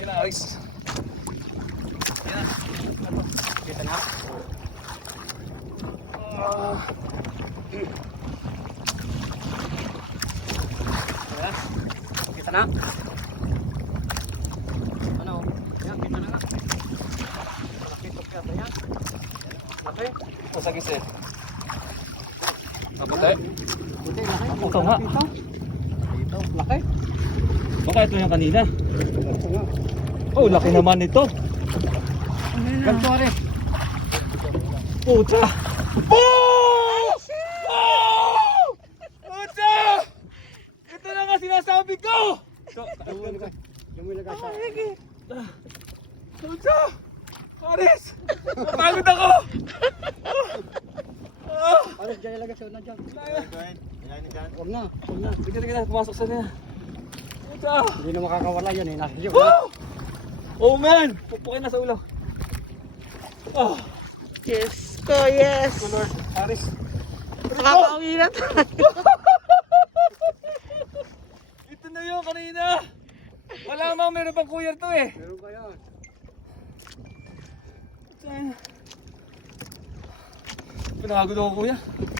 Yan na, Aris. Yan na. Ano? Kita na. Yan. Kita na. Ano? Yan, kita na nga. Malaki ito kaya ba yan? Laki? O sa gisit? Apa tayo? Hindi, laki. Ito nga. Ito, laki. Baka ito yung kanina. Ito nga. Oh, laki naman ito. Ganito rin. Puta! Oh! Oh! Puta! Ito na nga sinasabi ko! Yung may lagay sa... Puta! Aris! Napagod ako! Alis, dyan ilagay sa una dyan. Huwag na, huwag na. Sige na, pumasok sa niya. Puta! Hindi na makakawala yan eh. Nasa iyo. Oh! Oh man! Pupukin na sa ulo. Oh! Yes ko, yes. Lord, Aris. Nakakauwi na tayo. Ito na yun kanina. Wala mang meron pang kuya to eh. Meron ba yan? Pinagod ako kuya.